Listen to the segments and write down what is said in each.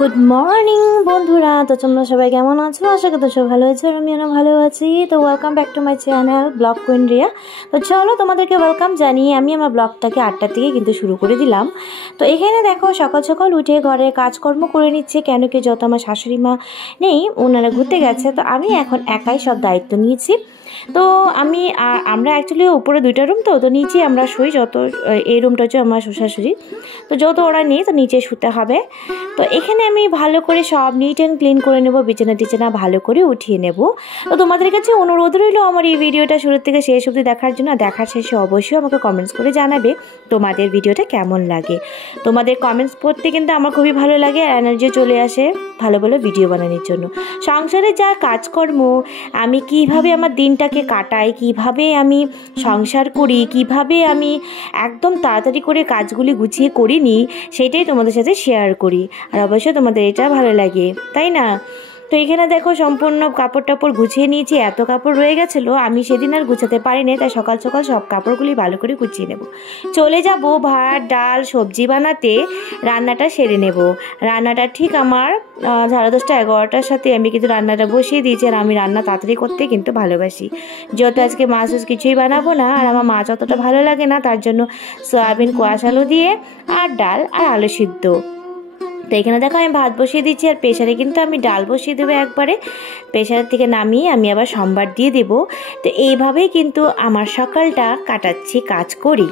Good morning বন্ধুরা, তো তোমরা সবাই কেমন আছো? আশা করি সব ভালো আছো, আমি অনেক ভালো আছি। তো welcome back to my channel blog queen Riya. তো চলো তোমাদেরকে ওয়েলকাম জানিয়ে আমি আমার ব্লগটাকে 8টার থেকে কিন্তু শুরু করে দিলাম। তো এখানে দেখো সকাল সকাল উঠে ঘরে কাজকর্ম করে নিচ্ছে, কেন কি যত আমার শাশুড়ি মা নেই, ওনারা ঘুরতে গেছে, তো আমি এখন একাই সব দায়িত্ব নিয়েছি। তো আমরা অ্যাকচুয়ালি উপরে 2টা রুম, তো নিচে আমরা শুই। যত এই রুমটা হচ্ছে আমার শ্বশুরশাশুড়ি, তো যেহেতু ওরা নেই তো নিচে শুতে হবে। তো এখানে আমি ভালো করে সব নিট অ্যান্ড ক্লিন করে নেব, বিছানা টিছানা ভালো করে উঠিয়ে নেব। তো তোমাদের কাছে অনুরোধ রইল আমার এই ভিডিওটা শুরু থেকে শেষ অবধি দেখার জন্য। দেখার শেষে অবশ্যই আমাকে কমেন্টস করে জানাবে তোমাদের ভিডিওটা কেমন লাগে। তোমাদের কমেন্টস পড়তে কিন্তু আমার খুবই ভালো লাগে, এনার্জি চলে আসে ভালো ভালো ভিডিও বানানোর জন্য। সংসারে যা কাজকর্ম, আমি কিভাবে আমার দিনটাকে কাটাই, কিভাবে আমি সংসার করি, কিভাবে আমি একদম তাড়াতাড়ি করে কাজগুলি গুছিয়ে করিনি, সেটাই তোমাদের সাথে শেয়ার করি। আর অবশ্যই তোমাদের এটা ভালো লাগে, তাই না? তো এখানে দেখো সম্পূর্ণ কাপড় টাপড় গুছিয়ে নিয়েছি। এত কাপড় রয়ে গেছিলো, আমি সেদিন আর গুছাতে পারিনি, তাই সকাল সকাল সব কাপড়গুলি ভালো করে গুছিয়ে নেব। চলে যাব ভাত ডাল সবজি বানাতে, রান্নাটা সেরে নেব। রান্নাটা ঠিক আমার 10:30 11টার সাথে আমি কিন্তু রান্নাটা বসিয়ে দিয়েছি। আর আমি রান্না তাড়াতাড়ি করতে কিন্তু ভালোবাসি, যেহেতু আজকে মাছ কিছুই বানাবো না, আর আমার মাছ অতটা ভালো লাগে না, তার জন্য সয়াবিন কোয়াশ আলু দিয়ে আর ডাল আর আলু সিদ্ধ। তো এখানে দেখো আমি ভাত বসিয়ে দিচ্ছি, আর প্রেশারে কিন্তু আমি ডাল বসিয়ে দেবো একবারে। প্রেশারের থেকে নামিয়ে আমি আবার সম্বার দিয়ে দেবো। তো এইভাবেই কিন্তু আমার সকালটা কাটাচ্ছি, কাজ করি।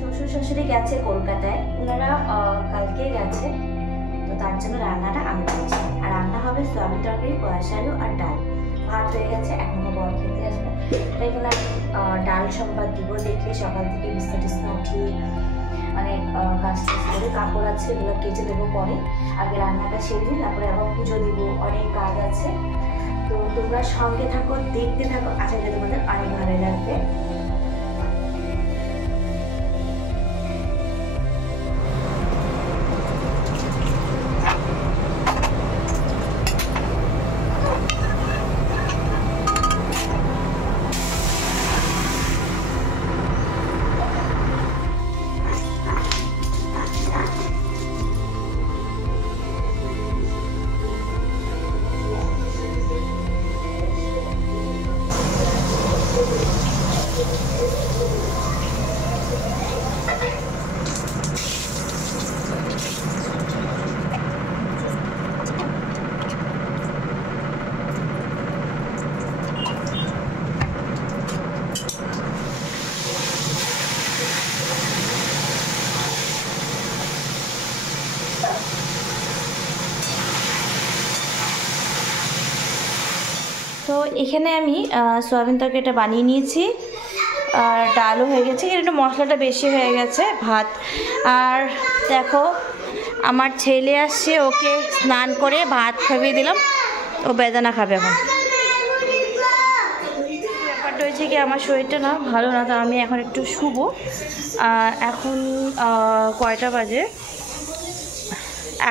শ্বশুর শাশুড়ি গেছে কলকাতায়, ওনারা কালকে গেছে, তো তার জন্য রান্নাটা আমি করছি। আর রান্না হবে সয়াবিন তরকারি, কোয়াশ আলু আর ডাল। ভাত হয়ে গেছে, এখন বর খেতে আসবে। তো এখানে ডাল সম্বাদ দিব। দেখলে সকাল থেকে বিছনা টিছনা উঠিয়ে অনেক কাজ টাজ করে, কাপড় আছে এগুলো কেচে দেবো পরে। আগে রান্নাটা সেরে দিই, তারপরে আবার পুজো দিব, অনেক কাজ আছে। তো তোমরা সঙ্গে থাকো, দেখতে থাকো, আশা করি তোমাদের অনেক ভালো লাগবে। তো এখানে আমি সয়াবিন তরকারিটা বানিয়ে নিয়েছি, আর ডালও হয়ে গেছে। একটু মশলাটা বেশি হয়ে গেছে ভাত। আর দেখো আমার ছেলে আসছে, ওকে স্নান করে ভাত খাইয়ে দিলাম, ও বেদানা খাবে এখন। ব্যাপারটা হয়েছে কি, আমার শরীরটা না ভালো না, তো আমি এখন একটু শুবো। এখন কয়টা বাজে?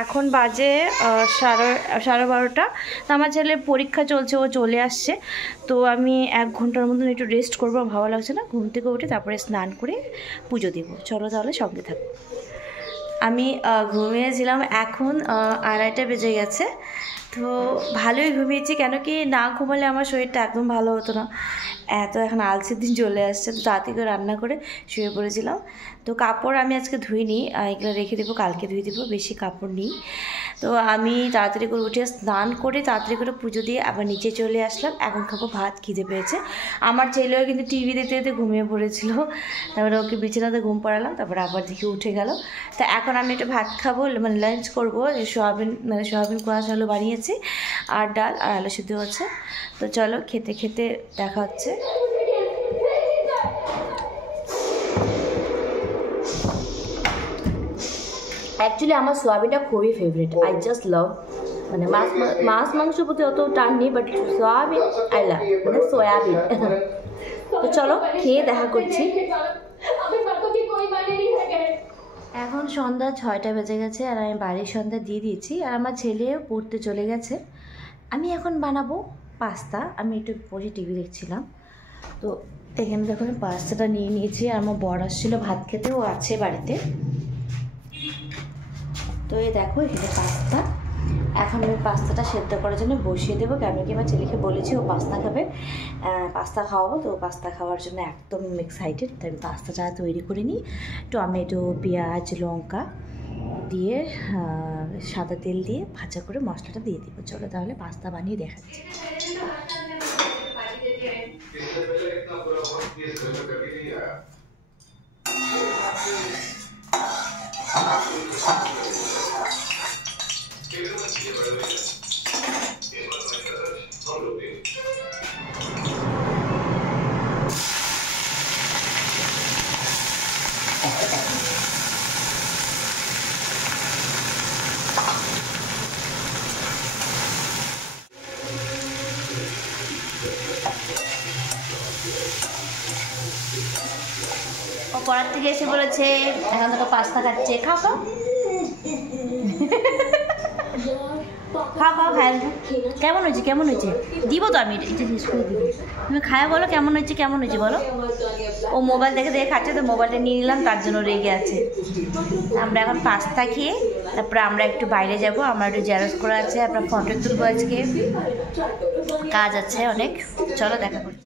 এখন বাজে 12:30। তো আমার ছেলের পরীক্ষা চলছে, ও চলে আসছে। তো আমি 1 ঘন্টার মতন একটু রেস্ট করবো, ভালো লাগছে না। ঘুম থেকে উঠে তারপরে স্নান করে পুজো দিব। চলো তাহলে সঙ্গে থাকো। আমি ঘুমিয়েছিলাম, এখন 2:30 বেজে গেছে। তো ভালোই ঘুমিয়েছি, কেন কি না ঘুমালে আমার শরীরটা একদম ভালো হতো না। এত এখন আলসের দিন চলে আসছে, তো তাড়াতাড়ি করে রান্না করে শুয়ে পড়েছিলাম। তো কাপড় আমি আজকে ধুইনি, এগুলো রেখে দেবো, কালকে ধুয়ে দেবো, বেশি কাপড় নেই। তো আমি তাড়াতাড়ি করে উঠে স্নান করে তাড়াতাড়ি করে পুজো দিয়ে আবার নিচে চলে আসলাম। এখন খাবো ভাত, খিদে পেয়েছে। আমার ছেলেও কিন্তু টিভি দেখতে দেখতে ঘুমিয়ে পড়েছিল, তারপরে ওকে বিছানাতে ঘুম পাড়ালাম, তারপরে আবার দেখি উঠে গেল। তো এখন আমি একটু ভাত খাবো, মানে লাঞ্চ করবো। সোয়াবিন কুয়াশা আলু বানিয়েছি, আর ডাল আর আলু সিদ্ধ আছে। তো চলো খেতে খেতে দেখা হচ্ছে। অ্যাকচুয়ালি আমার সোয়াবিনটা খুবই ফেভারিট, আই জাস্ট লাভ। মানে মাছ মাংসের প্রতি অত টান নেই, বাট সোয়াবিন আই লাভ, মানে সোয়াবিন। তো চলো খেয়ে দেখা করছি। এখন সন্ধ্যা 6টা বেজে গেছে, আর আমি বাড়ির সন্ধ্যা দিয়ে দিয়েছি, আর আমার ছেলেও পড়তে চলে গেছে। আমি এখন বানাবো পাস্তা। আমি একটু বসে টিভি দেখছিলাম, তো এখানে দেখুন পাস্তাটা নিয়ে নিয়েছি। আর আমার বর আসছিলো ভাত খেতে, ও আছে বাড়িতে। তো এই দেখো এখানে পাস্তা। এখন আমি পাস্তাটা সেদ্ধ করার জন্য বসিয়ে দেবো, কেন কি আমার ছেলেকে বলেছি ও পাস্তা খাবে, পাস্তা খাওয়াবো। তো পাস্তা খাওয়ার জন্য একদম এক্সাইটেড। তাই আমি পাস্তাটা তৈরি করে নিই। টমেটো, পেঁয়াজ, লঙ্কা দিয়ে সাদা তেল দিয়ে ভাজা করে মশলাটা দিয়ে দিব। চলো তাহলে পাস্তা বানিয়ে দেখাচ্ছি। ও পড়ার থেকে এসে বলেছে এখন তোকে পাস্তা খাচ্ছে। খাও খাও খাও খাও, খায় কেমন হয়েছে কেমন হয়েছে দিব তো আমি এটা শেষ করে দিব। তুমি খায়া বলো কেমন হয়েছে কেমন হয়েছে বলো। ও মোবাইল দেখে দেখে খাচ্ছে, তো মোবাইলটা নিয়ে নিলাম, তার জন্য রেগে আছে। আমরা এখন পাস্তা খেয়ে তারপরে আমরা একটু বাইরে যাব, আমরা একটু জেরক্স করা আছে, আপনার ফটো তুলবো, আজকে কাজ আছে অনেক। চলো দেখা করছি।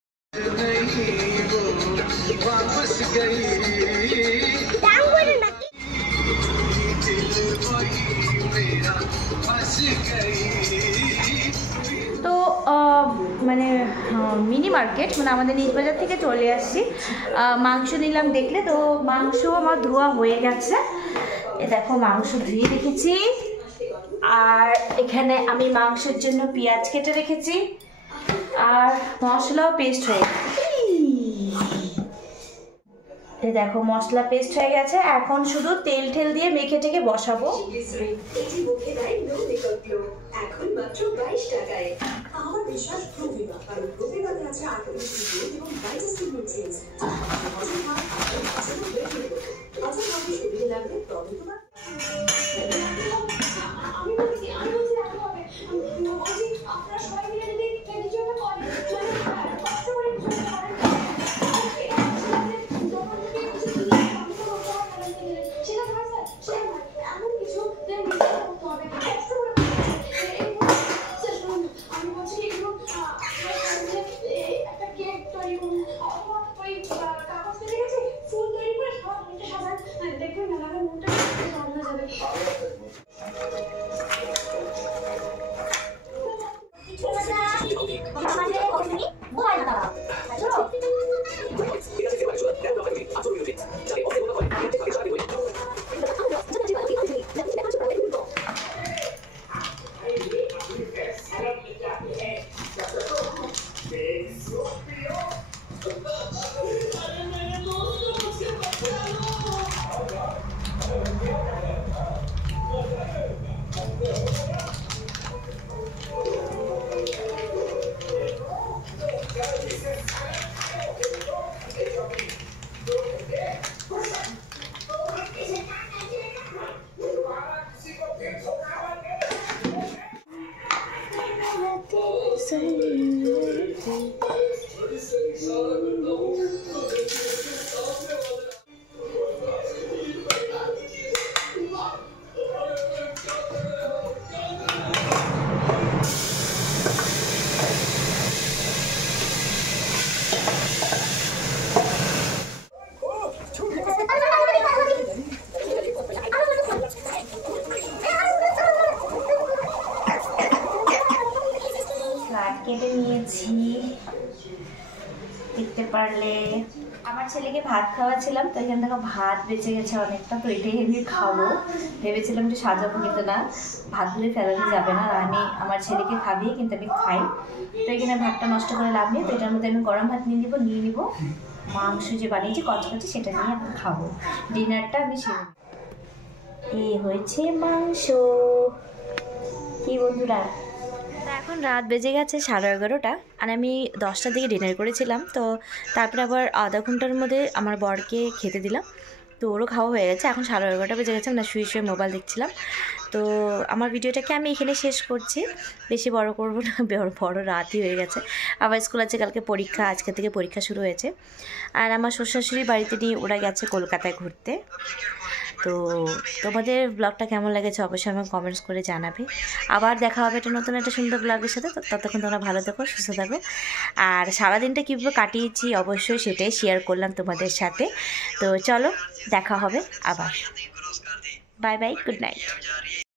তো মানে মিনি মার্কেট, মানে আমাদের নিজ বাজার থেকে চলে আসছি। মাংস নিলাম দেখলে, তো মাংস আমার ধোয়া হয়ে গেছে। এ দেখো মাংস ধুয়ে রেখেছি, আর এখানে আমি মাংসের জন্য পেঁয়াজ কেটে রেখেছি, আর মশলাও পেস্ট হয়ে গেছে। দেখো মশলা পেস্ট হয়ে গেছে, এখন শুধু তেল ঠেল দিয়ে মেখে টেকে বসাবো। এখন মাত্র 22 টাকায়। আমার বিশ্বাস প্রতিভা, কারণ প্রতিভাতে আছে আত্মবিশ্বাস এবং ডাইজেস্টিভ নিউট্রিয়েন্টস। সুবিধা লাগবে তবে তোমার। আপনারা সবাই মিলে যদি কিছু একটা করেন, কষ্ট করে কিছু করেন, দেখতে পারলে আমার ছেলেকে ভাত খাওয়াছিলাম, তো এখান থেকে ভাত বেঁচে গেছে অনেকটা, তো এটাই আমি খাবো ভেবেছিলাম, একটু সাজাবো, কিন্তু না, ভাতগুলি ফেলাতে যাবে না, আর আমি আমার ছেলেকে খাবিয়ে কিন্তু আমি খাই, তো এখানে ভাতটা নষ্ট করে লাভ নেই। তো এটার মধ্যে আমি গরম ভাত নিয়ে নিব, মাংস যে বানিয়েছি কচকচে সেটা নিয়ে আমি খাবো, ডিনারটা আমি সেরে। এই হয়েছে মাংস। কি বন্ধুরা, এখন রাত বেজে গেছে 11:30, আর আমি 10টার দিকে ডিনার করেছিলাম, তো তারপরে আবার আধা ঘন্টার মধ্যে আমার বরকে খেতে দিলাম, তো ওরও খাওয়া হয়ে গেছে। এখন 11:30 বেজে গেছে, আমরা শুয়ে শুয়ে মোবাইল দেখছিলাম। তো আমার ভিডিওটাকে আমি এখানে শেষ করছি, বেশি বড় করব না, বড় রাতই হয়ে গেছে। আবার স্কুল আছে, কালকে পরীক্ষা, আজকে থেকে পরীক্ষা শুরু হয়েছে। আর আমার শ্বশুর-শাশুড়ি বাড়িতে নিয়ে ওরা গেছে কলকাতায় ঘুরতে। তো তোমাদের ব্লগটা কেমন লেগেছে অবশ্যই আমাকে কমেন্টস করে জানাবে। আবার দেখা হবে একটা নতুন একটা সুন্দর ব্লগের সাথে। ততক্ষণ তোমরা ভালো থাকো, সুস্থ থাকো। আর সারাদিনটা কীভাবে কাটিয়েছি অবশ্যই সেটাই শেয়ার করলাম তোমাদের সাথে। তো চলো দেখা হবে আবার। Bye bye, good night.